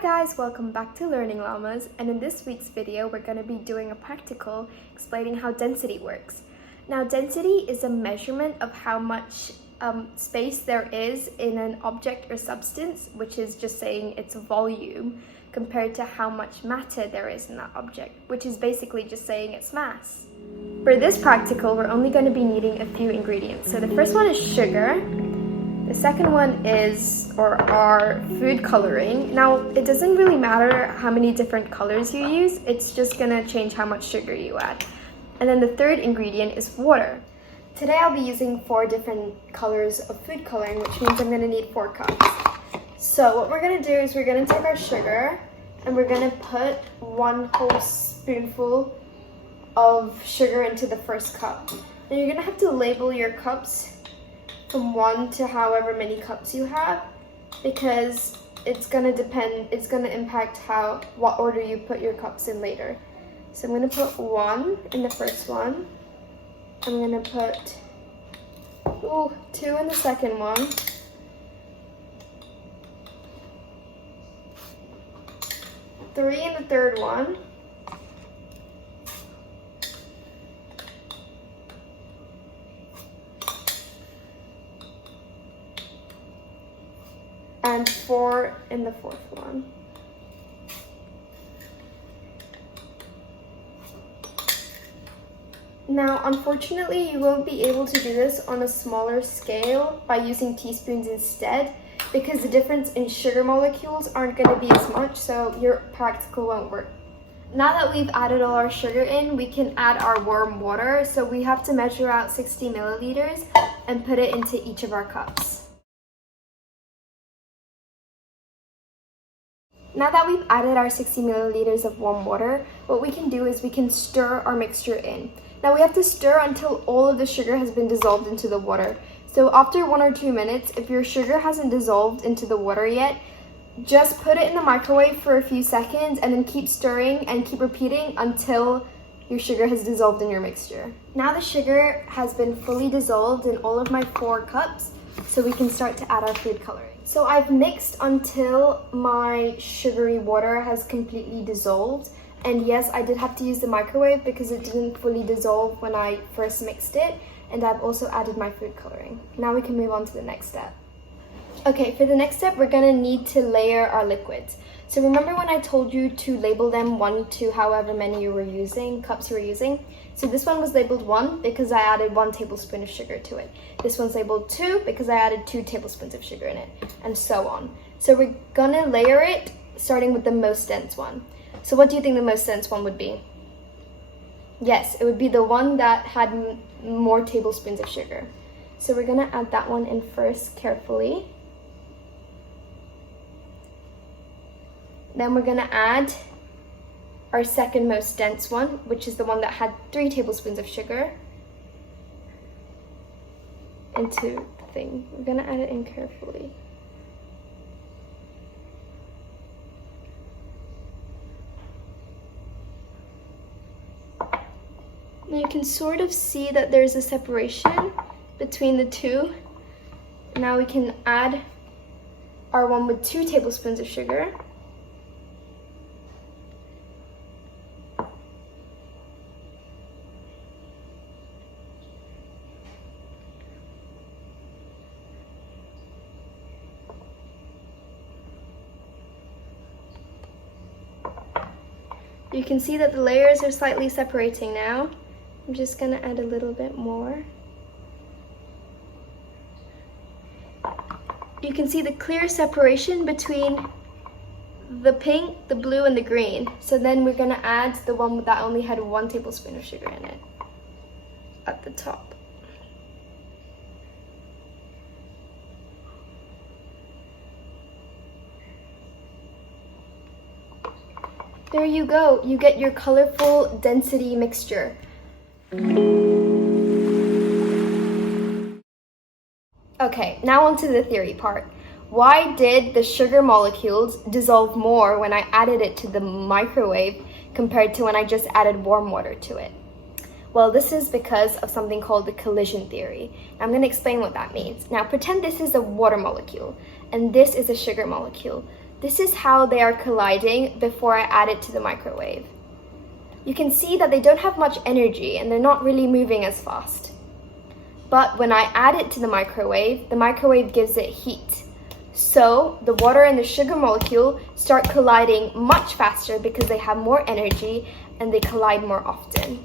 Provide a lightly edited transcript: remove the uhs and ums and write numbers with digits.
Hi guys, welcome back to Learning Llamas, and in this week's video we're going to be doing a practical explaining how density works. Now density is a measurement of how much space there is in an object or substance, which is just saying its volume, compared to how much matter there is in that object, which is basically just saying its mass. For this practical, we're only going to be needing a few ingredients. So the first one is sugar. The second one is our food coloring. Now, it doesn't really matter how many different colors you use, it's just gonna change how much sugar you add. And then the third ingredient is water. Today I'll be using 4 different colors of food coloring, which means I'm gonna need 4 cups. So what we're gonna do is we're gonna take our sugar and we're gonna put 1 whole spoonful of sugar into the first cup. Now you're gonna have to label your cups from 1 to however many cups you have, because it's gonna impact what order you put your cups in later. So I'm gonna put 1 in the first one. I'm gonna put 2 in the second one. Three in the third one. And 4 in the fourth one. Now, unfortunately, you won't be able to do this on a smaller scale by using teaspoons instead, because the difference in sugar molecules aren't going to be as much, so your practical won't work. Now that we've added all our sugar in, we can add our warm water, so we have to measure out 60 milliliters and put it into each of our cups. Now that we've added our 60 milliliters of warm water, what we can do is we can stir our mixture in. Now we have to stir until all of the sugar has been dissolved into the water. So after 1 or 2 minutes, if your sugar hasn't dissolved into the water yet, just put it in the microwave for a few seconds and then keep stirring and keep repeating until your sugar has dissolved in your mixture. Now the sugar has been fully dissolved in all of my 4 cups, so we can start to add our food coloring. So I've mixed until my sugary water has completely dissolved. And yes, I did have to use the microwave because it didn't fully dissolve when I first mixed it. And I've also added my food coloring. Now we can move on to the next step. Okay, for the next step, we're gonna need to layer our liquids. So remember when I told you to label them 1 to however many cups you were using? So this one was labeled 1 because I added 1 tablespoon of sugar to it. This one's labeled 2 because I added 2 tablespoons of sugar in it, and so on. So we're gonna layer it starting with the most dense one. So what do you think the most dense one would be? Yes, it would be the one that had more tablespoons of sugar. So we're gonna add that one in first carefully. Then we're gonna add our second most dense one, which is the one that had 3 tablespoons of sugar into the thing. We're gonna add it in carefully. Now you can sort of see that there's a separation between the two. Now we can add our one with 2 tablespoons of sugar. You can see that the layers are slightly separating now. I'm just gonna add a little bit more. You can see the clear separation between the pink, the blue, and the green. So then we're gonna add the one that only had 1 tablespoon of sugar in it at the top. There you go, you get your colorful density mixture. Okay, now on to the theory part. Why did the sugar molecules dissolve more when I added it to the microwave compared to when I just added warm water to it? Well, this is because of something called the collision theory. I'm going to explain what that means. Now, pretend this is a water molecule and this is a sugar molecule. This is how they are colliding before I add it to the microwave. You can see that they don't have much energy and they're not really moving as fast. But when I add it to the microwave gives it heat. So the water and the sugar molecule start colliding much faster because they have more energy and they collide more often.